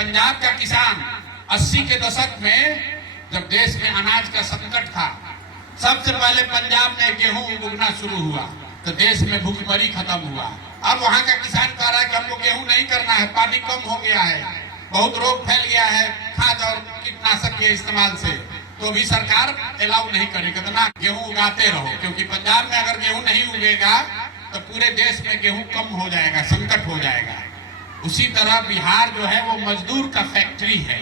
पंजाब का किसान 80 के दशक में जब देश में अनाज का संकट था, सबसे पहले पंजाब में गेहूं उगना शुरू हुआ तो देश में भूखमरी खत्म हुआ। अब वहां का किसान कह रहा है कि हमको गेहूं नहीं करना है, पानी कम हो गया है, बहुत रोग फैल गया है खाद और कीटनाशक के इस्तेमाल से, तो भी सरकार अलाउ नहीं करेगी। कितना गेहूं उगाते रहो, क्योंकि पंजाब में अगर गेहूं नहीं उगेगा तो पूरे देश में गेहूं कम हो जाएगा, संकट हो जाएगा। उसी तरह बिहार जो है वो मजदूर का फैक्ट्री है।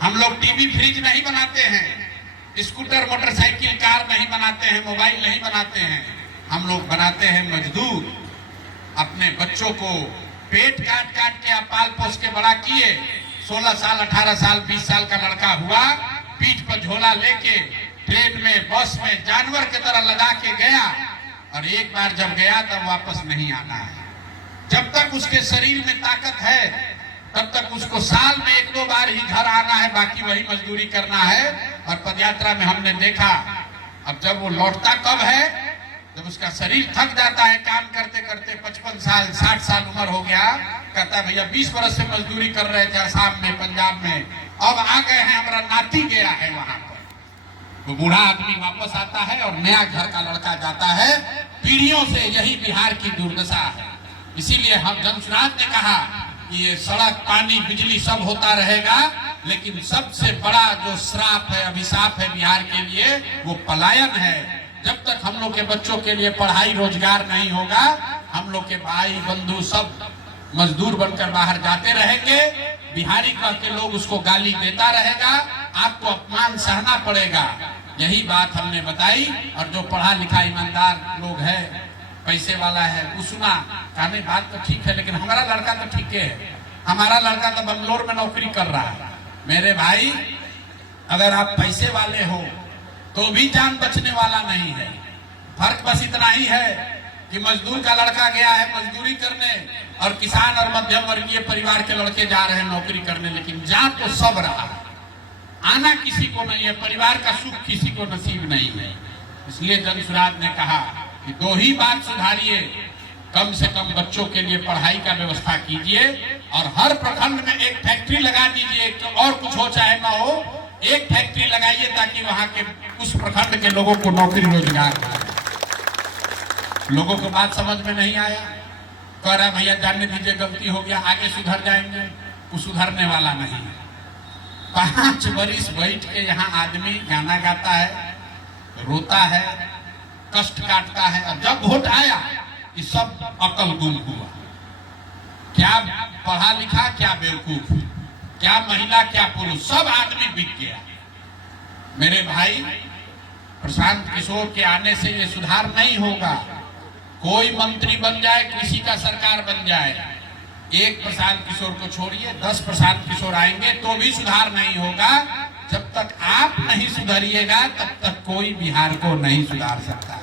हम लोग टीवी फ्रिज नहीं बनाते हैं, स्कूटर मोटरसाइकिल कार नहीं बनाते हैं, मोबाइल नहीं बनाते हैं, हम लोग बनाते हैं मजदूर। अपने बच्चों को पेट काट काट के आप पाल पोस के बड़ा किए, 16 साल 18 साल 20 साल का लड़का हुआ, पीठ पर झोला लेके ट्रेन में बस में जानवर की तरह लगा के गया, और एक बार जब गया तब वापस नहीं आना है। जब तक उसके शरीर में ताकत है तब तक उसको साल में 1-2 बार ही घर आना है, बाकी वही मजदूरी करना है। और पदयात्रा में हमने देखा, अब जब वो लौटता कब है, जब उसका शरीर थक जाता है काम करते करते, 55 साल 60 साल उम्र हो गया, कहता है भैया 20 वर्ष से मजदूरी कर रहे थे आसाम में, पंजाब में, अब आ गए हैं, हमारा नाती गया है वहां पर। वो बूढ़ा आदमी वापस आता है और नया घर का लड़का जाता है। पीढ़ियों से यही बिहार की दुर्दशा है। इसीलिए हम जनसुराज ने कहा कि ये सड़क पानी बिजली सब होता रहेगा, लेकिन सबसे बड़ा जो श्राप है, अभिशाप है बिहार के लिए, वो पलायन है। जब तक हम लोग के बच्चों के लिए पढ़ाई रोजगार नहीं होगा, हम लोग के भाई बंधु सब मजदूर बनकर बाहर जाते रहेंगे, बिहारी कह के लोग उसको गाली देता रहेगा, आपको अपमान सहना पड़ेगा। यही बात हमने बताई। और जो पढ़ा लिखा ईमानदार लोग है, पैसे वाला है, वो सुना, कहने बात तो ठीक है, लेकिन हमारा लड़का तो ठीक है, हमारा लड़का तो बंगलोर में नौकरी कर रहा है। मेरे भाई, अगर आप पैसे वाले हो तो भी जान बचने वाला नहीं है। फर्क बस इतना ही है कि मजदूर का लड़का गया है मजदूरी करने, और किसान और मध्यम वर्गीय परिवार के लड़के जा रहे हैं नौकरी करने, लेकिन जा तो सब रहा, आना किसी को नहीं है, परिवार का सुख किसी को नसीब नहीं है। इसलिए जनसुराज ने कहा कि 2 ही बात सुधारिए, कम से कम बच्चों के लिए पढ़ाई का व्यवस्था कीजिए, और हर प्रखंड में एक फैक्ट्री लगा दीजिए, तो और कुछ हो चाहे ना हो, एक फैक्ट्री लगाइए ताकि वहां के उस प्रखंड के लोगों को नौकरी रोजगार मिले। लोगों को बात समझ में नहीं आया, कह रहा भैया जानने दीजिए गलती हो गया, आगे सुधर जाएंगे। वो सुधरने वाला नहीं। 5 वर्ष बैठ के यहाँ आदमी गाना गाता है, रोता है, कष्ट काटता है, और जब वोट आया ये सब अकल गुम हुआ। क्या पढ़ा लिखा, क्या बेवकूफ, क्या महिला, क्या पुरुष, सब आदमी बिक गया। मेरे भाई, प्रशांत किशोर के आने से ये सुधार नहीं होगा। कोई मंत्री बन जाए, किसी का सरकार बन जाए, एक प्रशांत किशोर को छोड़िए 10 प्रशांत किशोर आएंगे तो भी सुधार नहीं होगा। जब तक आप नहीं सुधरिएगा तब तक कोई बिहार को नहीं सुधार सकता।